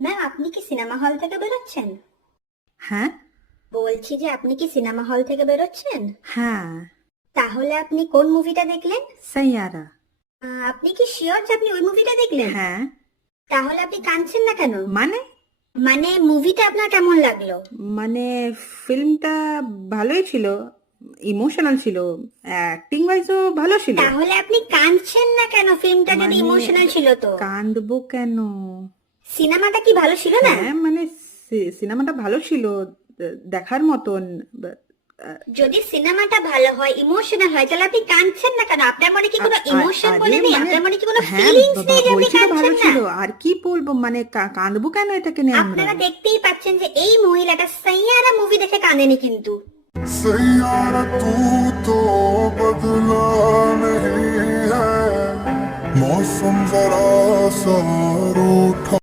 Ma'am, আপনি কি cinema hall থেকে বেরোচ্ছেন? হ্যাঁ। বলছি যে আপনি কি সিনেমা হল থেকে বেরোচ্ছেন? হ্যাঁ। তাহলে আপনি কোন মুভিটা দেখলেন? সাইয়ারা। আপনি কি শিওর যে আপনি ওই মুভিটা দেখলেন? হ্যাঁ। তাহলে আপনি কাঁদছেন না কেন? মানে মানে মুভিটা আপনার কেমন লাগলো? মানে ফিল্মটা ভালোই ছিল, ইমোশনাল ছিল, অ্যাক্টিং ওয়াইজও ভালো ছিল। তাহলে আপনি কাঁদছেন না কেন? ফিল্মটা যদি মানে ইমোশনাল ছিল তো? কাঁদবো কেন? সিনেমাটা কি ভালো ছিল না? হ্যাঁ মানে সিনেমাটা ভালো ছিল, দেখার মতন। যদি সিনেমাটা ভালো হয়, ইমোশনাল হয়, তাহলে আপনি কাঁদছেন না কেন? আপনার মনে কি কোনো ইমোশন আরে বলে নেই? মানে আপনার মনে কি কোনো হ্যাঁ, ফিলিংস নেই যে আপনি বলছি তো ভালো কাঁদছেন না? ছিল, আর কি বলবো, মানে কাঁদবো কেন এটাকে নিয়ে আমরা? আপনারা দেখতেই পাচ্ছেন যে এই মহিলাটা সাইয়ারা মুভি দেখে কাঁদেনি কিন্তু। सैयारा तू तो बदला नहीं है, मौसम जरा सा रूठा